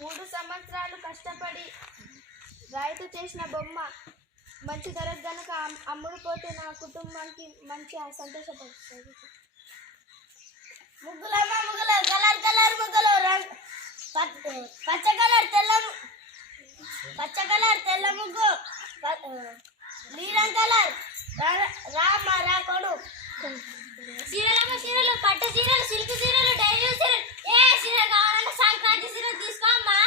3 సంవత్సరాలు కష్టపడి రైతు చేసిన బొమ్మ మంచి ధరకు గనక అమ్ముడుపోతే నా కుటుంబానికి మంచి సంతోషపడుతుంది. ముగ్గులమ్మ ముగ్గులు కలర్ కలర్ ముగ్గులు పచ్చ కలర్ తెల్ల ముగ్గు నీలం కలర్ రా కొడు చీరలమ్మ చీరలు పట్టు చీరలు సిల్క్ చీరలు డైలీ చీరలు ఏ చీర కావాలంటే సంక్రాంతి చీరలు తీసుకో అమ్మా.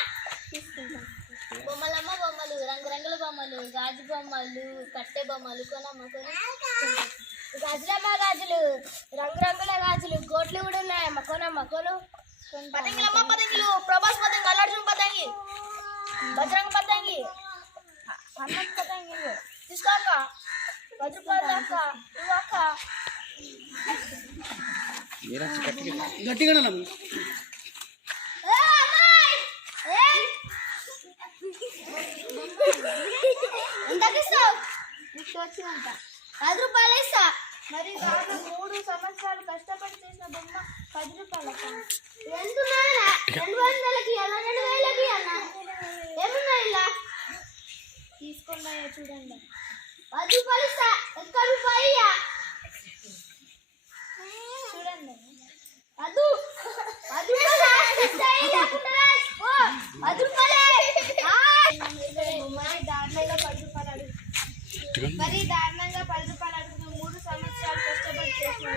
బొమ్మలమ్మ బొమ్మలు రంగురంగుల బొమ్మలు గాజు బొమ్మలు కట్టె బొమ్మలు కొనమ్మ గాజులమ్మ గాజులు రంగురంగుల గాజులు గోట్లు కూడా ఉన్నాయమ్మ కొనమ్మ కొను. పతంగిలమ్మ పతంగిలు ప్రభాస్ పతంగి అల్లార్జున్ పతంగి బజరంగ పతంగి హనుమంత్ పతంగిలు తీసుకో అక్క 10 రూపాయలు అక్క ఇవ్వు అక్క. గట్టిగా ఎంతకి ఇస్తావు? వచ్చినంత 10 రూపాయలు ఇస్తా. మరి 3 సంవత్సరాలు కష్టపడి చేసిన బొమ్మ 10 రూపాయలకి ఎంతున్నారా? 200కి అలా 2000కి అలా ఏమున్నా ఇలా తీసుకున్నాయో చూడండి. 10 రూపాయలు ఇస్తా. ఒక్క రూపాయి చూడండి. 10 రూపాయలు మరి దారుణంగా 10 రూపాయలు అడుగుతూ 3 సంవత్సరాలు కష్టపడి చేసిన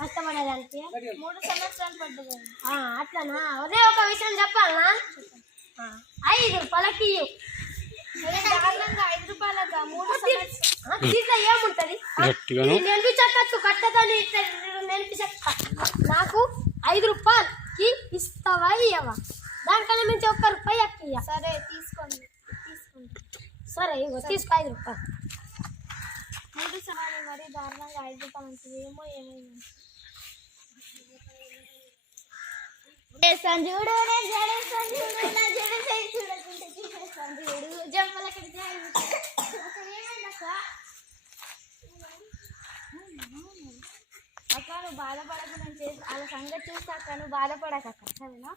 కష్టపడేదానికి 3 సంవత్సరాలు పడ్డది. అట్లనా? అదే ఒక విషయం చెప్పాలనా? 5 రూపాయలకి దారుణంగా 5 రూపాయలక 3 సంవత్సరాలు దీంట్లో ఏముంటది? నేర్పించచ్చు కట్టదని నేర్పించక్క. నాకు 5 రూపాయలకి ఇస్తావా ఇవ్వవా? దానికన్నా మించి 1 రూపాయి అక్క. సరే తీసుకోండి. సరే ఇగో తీసుకో 5 రూపాయలు. 3 సంవత్సరాలు మరి దారుణంగా 5 రూపాయలు ఉంటుంది. ఏమైంది? సంజుడు జమ్మలకి అక్క నువ్వు బాధపడకు, నేను చేసి వాళ్ళ సంగతి చూస్తే అక్క నువ్వు బాధపడక అక్క సరేనా?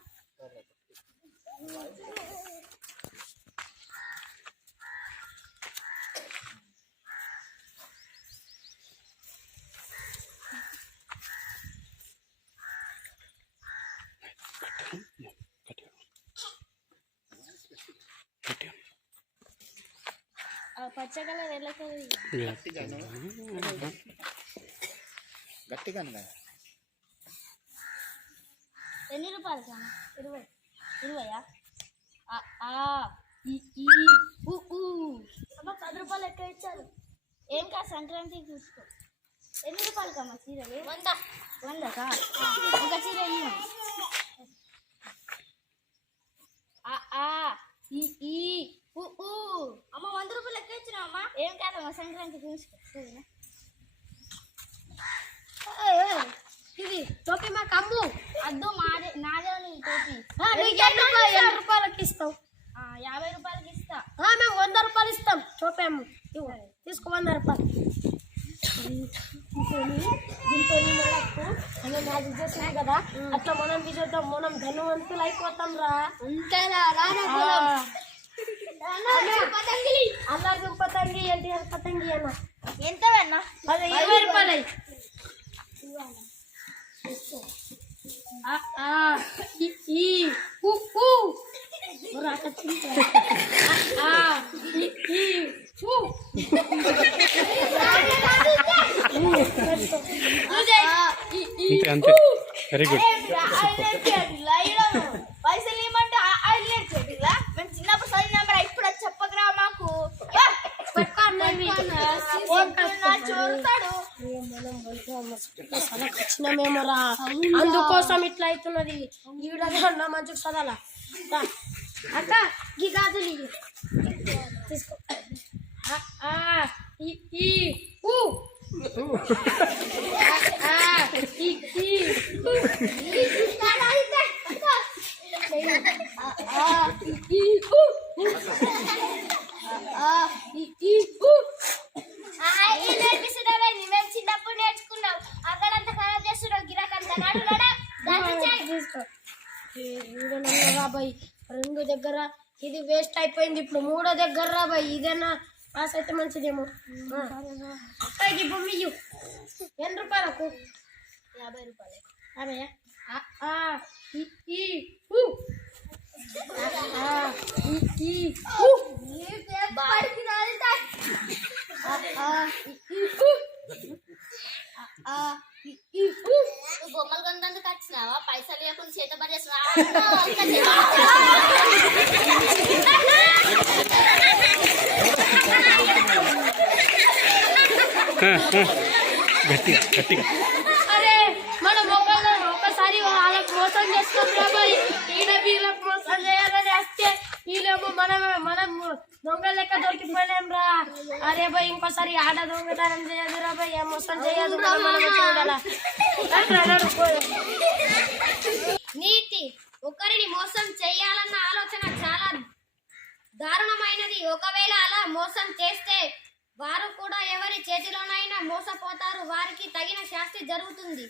పచ్చ కలర్ వెళ్ళకది గట్టిగా ఎన్ని రూపాయలు కన్నా? 20. 20యా? అమ్మ 10 రూపాయలు ఎక్కడ ఇచ్చారు? ఏం కాదు సంక్రాంతికి చూసుకో. ఎన్ని రూపాయలు కమ్మా చీరలు? 100కా? ఒక చీర ఎన్ని? అమ్మ 100 రూపాయలు ఎక్కడ ఇచ్చినావు అమ్మా? ఏం కాదమ్మా సంక్రాంతికి చూసుకో. ఇది టోపీ మాకు అమ్ము. అద్దు నాదే టోపీ. 50 రూపాయలకి ఇస్తావు? 50 రూపాయలకి ఇస్తా. మేము 100 రూపాయలు ఇస్తాం. టోపీ అమ్ము తీసుకో 100 రూపాయలు. దీంతో నాకు చేసినాయి కదా, అట్లా మనం విజేద్దాం. మనం ధనవంతులు అయిపోతాం రా. అంతేనా? అల్లారు పతంగి ఏంటి పతంగి అన్న ఎంత అన్నా? అది 20 రూపాయలు. అంతే వెరీ గుడ్. పైసలు ఏమంటే మేము చిన్నప్పుడు చదివినాం. ఇప్పుడు చెప్పకరా మాకు. చోరుతాడు వచ్చినామేమోరా, అందుకోసం ఇట్లా అవుతున్నది. ఈవిడ మంచిగా చదవాలా అక్క. ఈ గాజులు తీసుకో. తీసుకో రాబాయ్ 2 దగ్గర ఇది వేస్ట్ అయిపోయింది ఇప్పుడు 3 దగ్గర రాబాయ్ ఇదేనా పాస్ అయితే మంచిదేమో అక్కడికి బొమ్మ ఇయ్యు ఎన్ని రూపాయలకు 50 రూపాయలు. అదే నువ్వు బొమ్మలు కొనందుకు వచ్చినావా? పైసలు లేకుండా చేత పడేసి గట్టిగా గట్టిగా. అరే మన మొక్కలు ఒకసారి వాళ్ళకి మోసం చేస్తాం రాబాయ్ ఈడ వీళ్ళకి మోసం చేయాలని వస్తే వీళ్ళేమో మనం దొంగ లెక్క దొరికిపోయినాం రా. అరే బాయ్ ఇంకోసారి ఆడ దొంగతనం చేయదు రా బాయ్ మోసం చేయదు నీతి. ఒకరిని మోసం చేయాలన్న ఆలోచన చాలా దారుణమైనది. ఒకవేళ అలా మోసం చేస్తే వారు కూడా ఎవరి చేతిలోనైనా మోసపోతారు. వారికి తగిన శాస్తి జరుగుతుంది.